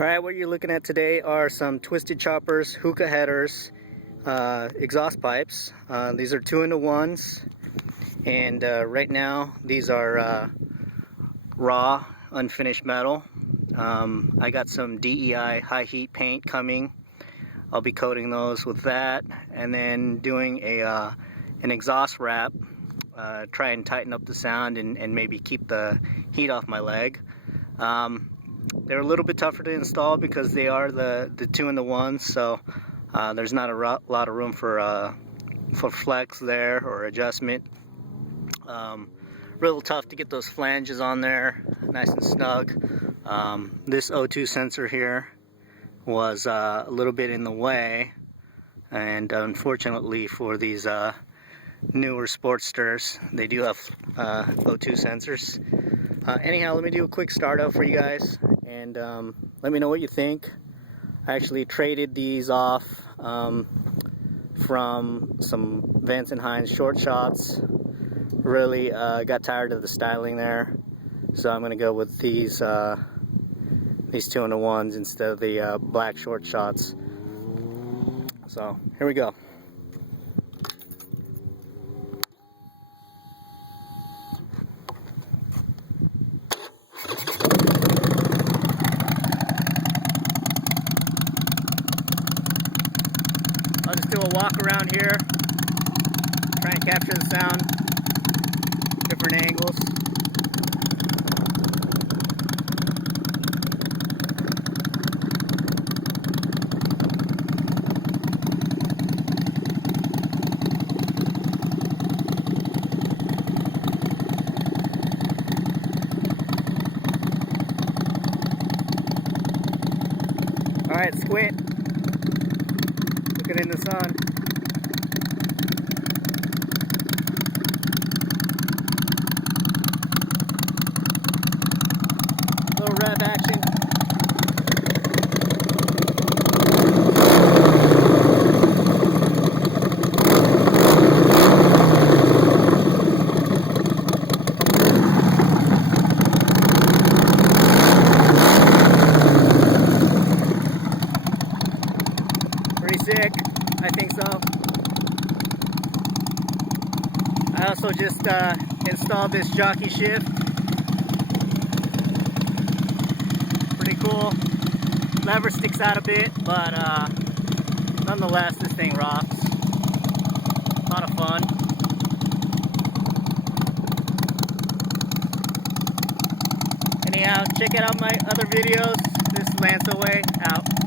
Alright, what you're looking at today are some twisted choppers, hookah headers, exhaust pipes. These are 2-in-1s, and right now these are raw, unfinished metal. I got some DEI high heat paint coming. I'll be coating those with that, and then doing an exhaust wrap. Try and tighten up the sound and maybe keep the heat off my leg. They're a little bit tougher to install because they are the 2-in-1s, so there's not a lot of room for flex there or adjustment. Real tough to get those flanges on there nice and snug. This O2 sensor here was a little bit in the way, and unfortunately for these newer Sportsters, they do have O2 sensors. Anyhow, let me do a quick startup for you guys, and let me know what you think. I actually traded these off from some Vance & Hines short shots. Really got tired of the styling there, so I'm going to go with these 2-in-1s instead of the black short shots. So here we go. I'll just do a walk around here, try and capture the sound, different angles. Alright, squint. Looking in the sun. Little rev action. Pretty sick, I think so. I also just installed this jockey shift. Pretty cool. Lever sticks out a bit, but nonetheless, this thing rocks. A lot of fun. Anyhow, check out my other videos. This is Lance Away, out.